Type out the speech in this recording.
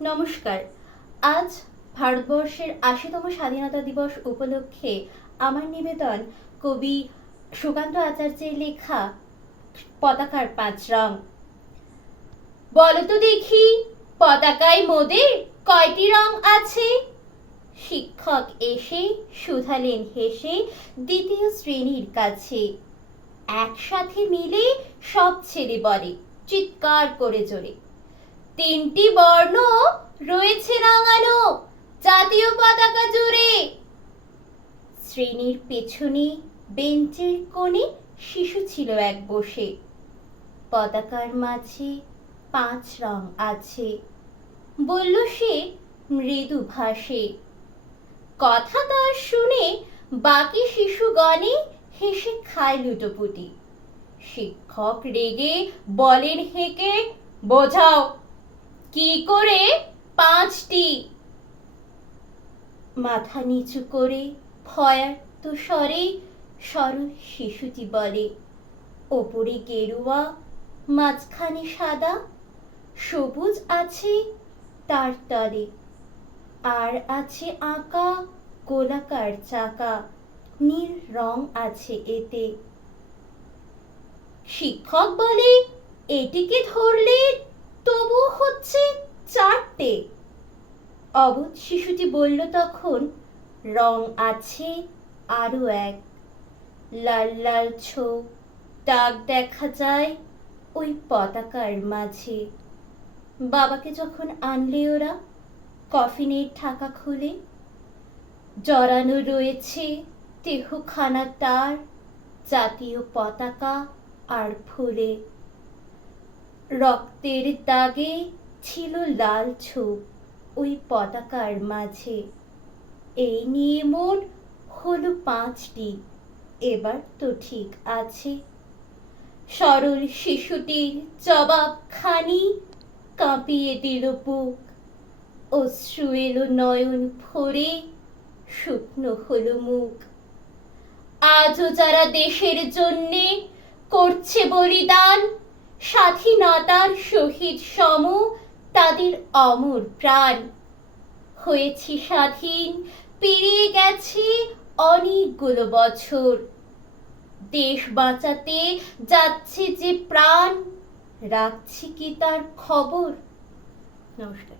নমস্কার। আজ ভারতবর্ষের ৮০তম স্বাধীনতা দিবস উপলক্ষে আমার নিবেদন কবি সুকান্ত আচার্যের লেখা পতাকার ৫ রং। বলো তো দেখি, পতাকায় মোদের কয়টি রং আছে? শিক্ষক এসে শুধালেন হেসে দ্বিতীয় শ্রেণীর কাছে। একসাথে মিলে সব ছেলে বলে চিৎকার করে জোরে, ৩টি বর্ণ রয়েছে রাঙানো জাতীয় পতাকা জুড়ে। শ্রেণীর পেছনে বেঞ্চের কোণে শিশু ছিল এক বসে। পতাকার মাঝে ৫ রং আছে, বলল সে মৃদু ভাষে। কথা তার শুনে বাকি শিশুগণে হেসে খায় লুটোপুটি। শিক্ষক রেগে বলেন হেঁকে, বোঝাও কি করে ৫টি। মাথা নিচু করে ভয়ার্ত স্বরে সরল শিশুটি বলে, ওপরে গেরুয়া মাঝখানে সাদা, সবুজ আছে তার তলে, আর আছে আঁকা গোলাকার চাকা, নীল রং আছে এতে। শিক্ষক বলে, এটিকে ধরলে তবু হচ্ছে ৪টে। অবোধ শিশুটি বলল তখন, রং আছে আরো এক, লাল লাল ছোপ দাগ দেখা যায় ওই পতাকার মাঝে। বাবাকে যখন আনলে ওরা কফিনের ঢাকা খুলে, জড়ানো রয়েছে দেহখানা তার জাতীয় পতাকা আর ফুলে। রক্তের দাগে ছিল লাল ছোপ ওই পতাকার মাঝে। এই নিয়ে মোট হলো ৫টি, এবার তো ঠিক আছে। সরল শিশুটির জবাব খানি কাঁপিয়ে দিল বুক, অশ্রু এলো নয়ন ভরে, শুকনো হলো মুখ। আজও যারা দেশের জন্যে করছে বলিদান, স্বাধীনতার শহীদ সম তাদের অমর প্রাণ। হয়েছি স্বাধীন, পেরিয়ে গেছে অনেকগুলো বছর, দেশ বাঁচাতে যাচ্ছে যে প্রাণ, রাখছি কি তার খবর? নমস্কার।